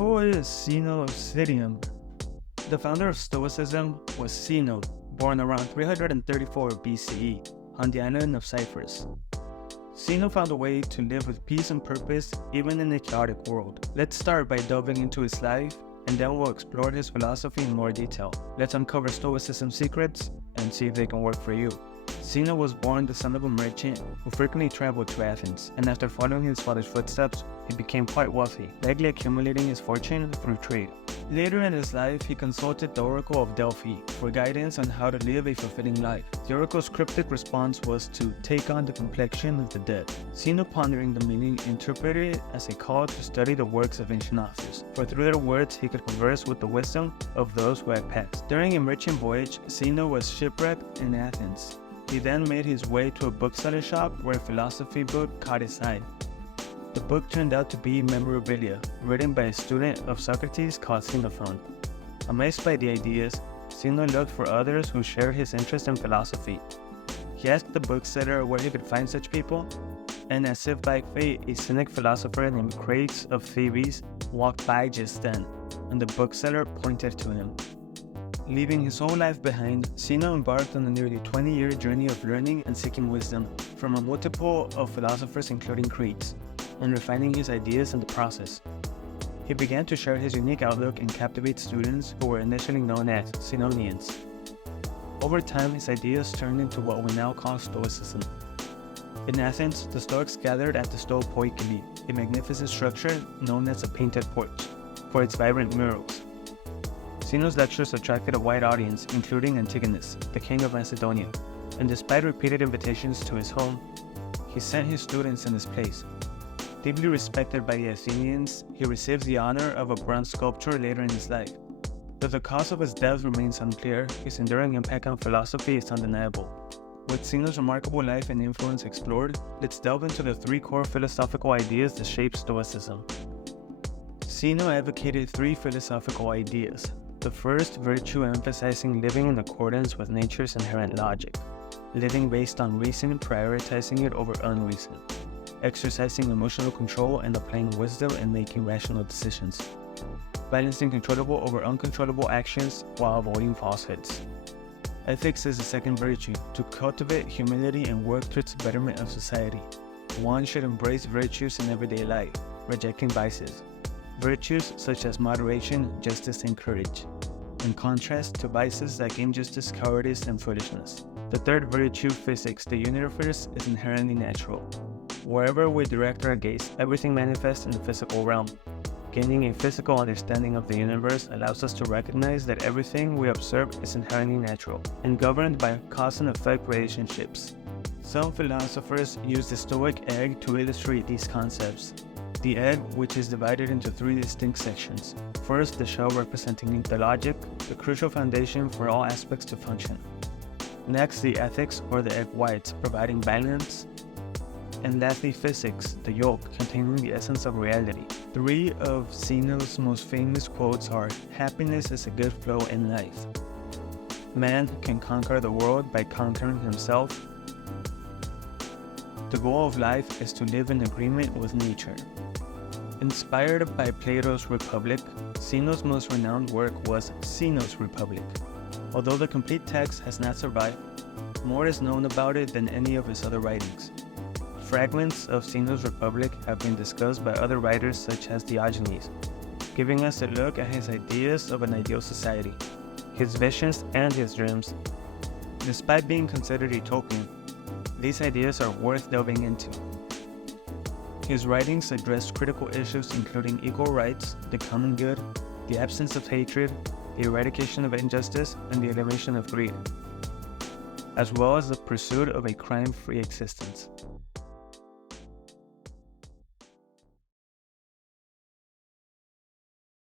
Who is Zeno of Citium? The founder of Stoicism was Zeno, born around 334 BCE on the island of Cyprus. Zeno found a way to live with peace and purpose even in a chaotic world. Let's start by delving into his life, and then we'll explore his philosophy in more detail. Let's uncover Stoicism secrets and see if they can work for you. Zeno was born the son of a merchant who frequently traveled to Athens, and after following his father's footsteps, he became quite wealthy, likely accumulating his fortune through trade. Later in his life, he consulted the Oracle of Delphi for guidance on how to live a fulfilling life. The oracle's cryptic response was to take on the complexion of the dead. Zeno, pondering the meaning, interpreted it as a call to study the works of ancient authors, for through their words he could converse with the wisdom of those who had passed. During a merchant voyage, Zeno was shipwrecked in Athens. He then made his way to a bookseller shop where a philosophy book caught his eye. The book turned out to be memorabilia, written by a student of Socrates called Xenophon. Amazed by the ideas, Zeno looked for others who shared his interest in philosophy. He asked the bookseller where he could find such people, and as if by fate, a cynic philosopher named Crates of Thebes walked by just then, and the bookseller pointed to him. Leaving his whole life behind, Zeno embarked on a nearly 20-year journey of learning and seeking wisdom from a multiple of philosophers including Crates, and refining his ideas in the process. He began to share his unique outlook and captivate students who were initially known as Zenonians. Over time, his ideas turned into what we now call Stoicism. In Athens, the Stoics gathered at the Stoic, a magnificent structure known as a painted porch, for its vibrant murals. Zeno's lectures attracted a wide audience, including Antigonus, the king of Macedonia, and despite repeated invitations to his home, he sent his students in his place. Deeply respected by the Athenians, he received the honor of a bronze sculpture later in his life. Though the cause of his death remains unclear, his enduring impact on philosophy is undeniable. With Zeno's remarkable life and influence explored, let's delve into the three core philosophical ideas that shape Stoicism. Zeno advocated three philosophical ideas. The first, virtue, emphasizing living in accordance with nature's inherent logic, living based on reason, prioritizing it over unreason, exercising emotional control and applying wisdom in making rational decisions, balancing controllable over uncontrollable actions while avoiding falsehoods. Ethics is the second virtue, to cultivate humility and work towards the betterment of society. One should embrace virtues in everyday life, rejecting vices. Virtues such as moderation, justice, and courage, in contrast to vices like injustice, cowardice, and foolishness. The third virtue, physics. The universe is inherently natural. Wherever we direct our gaze, everything manifests in the physical realm. Gaining a physical understanding of the universe allows us to recognize that everything we observe is inherently natural and governed by cause and effect relationships. Some philosophers use the Stoic egg to illustrate these concepts. The egg, which is divided into three distinct sections. First, the shell representing the logic, the crucial foundation for all aspects to function. Next, the ethics, or the egg whites, providing balance. And lastly, physics, the yolk, containing the essence of reality. Three of Zeno's most famous quotes are, "Happiness is a good flow in life." "Man can conquer the world by conquering himself." "The goal of life is to live in agreement with nature." Inspired by Plato's Republic, Zeno's most renowned work was Zeno's Republic. Although the complete text has not survived, more is known about it than any of his other writings. Fragments of Zeno's Republic have been discussed by other writers such as Diogenes, giving us a look at his ideas of an ideal society, his visions, and his dreams. Despite being considered utopian, these ideas are worth delving into. His writings address critical issues including equal rights, the common good, the absence of hatred, the eradication of injustice, and the elimination of greed, as well as the pursuit of a crime-free existence.